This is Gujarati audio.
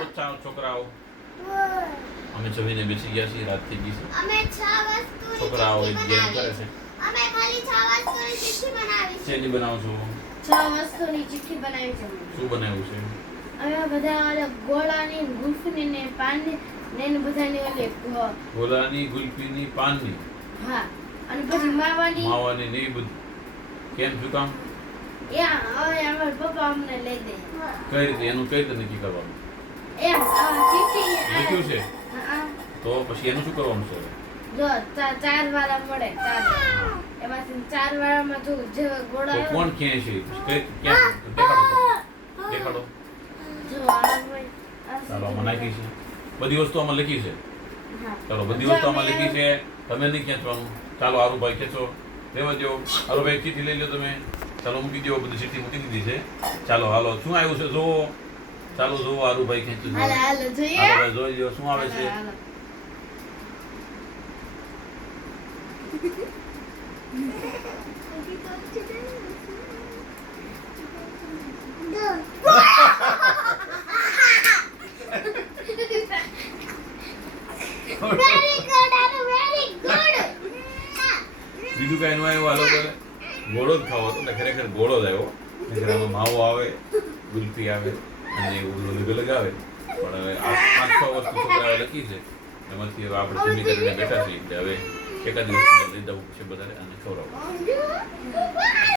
બચ્ચા છોકરાઓ અમે જમીને બેસી ગયા છીએ, રાત થઈ ગઈ છે. અમે 6 વસ્તુની છોકરાઓ એક ચીક્કી ગેમ કરે બનાવી. છે. અમે ખાલી 6 વસ્તુની ચીક્કી બનાવી છે. શેની બનાવો છો? 6 વસ્તુની ચીક્કી બનાવી છે અમે. શું બનાવ્યું છે? અમે બધા ઓલા ગોળાની, ગુલ્ફીની ને પાનની ને એને બધાની ઓલી ગોલાની, ગુલ્ફીની, પાનની, હા, અને પછી માવાની. માવાની ને એ બધું. કેમ, શું કામ? હવે અમારા પપ્પા અમને લઈ દે. કઈ રીતે એનું કઈ રીતે નક્કી કરવાનું? એમ ચીક્કી લખ્યું છે હા, તો પછી એનું શું કરવાનું છે? જો 4 વાળા મળે, 4 એમાંથી 4 વાળામાં જો જે ગોળા તો આવે કોણ ક્યાં છે? ક્યાં દેખાડો તો. દેખાડો. જો આ હોય આ ચાલો આમાં નાખી છે. બધી વસ્તુ આમાં લખી છે. હા. ચાલો બધી વસ્તુ આમાં લખી છે. તમે નહીં ખેંચવાનું. ચાલો આરુભાઈ ખેંચો. લેવા દો. આરુભાઈ ચીઠી લઈ લો તમે. ચાલો મૂકી દો. બધી ચીઠી મૂકી દીધી છે. ચાલો હાલો શું આવ્યું છે જોવો. ચાલો જોવો આરુભાઈ ખેંચી જુઓ. હાલો જોઈએ. આરુભાઈ જોઈ લો શું આવે છે. હાલો. Very good Aru very good. બીજું કઈ નું આવ્યું હાલો કરે. ગોળો જ ખાવો હતો ને ખરેખર ગોળો જ આવ્યો. નહીંતર આમાં માવો આવે, ગુલ્ફી આવે અને એવું અલગ અલગ આવે. પણ હવે આ 5-6 વસ્તુ છોકરાએ લખી છે. એમાંથી હવે આપણે જમી કરીને બેઠા છીએ એટલે હવે એકાદ વસ્તુ લઈ જવું છે બધાને અને ખવડાવવું.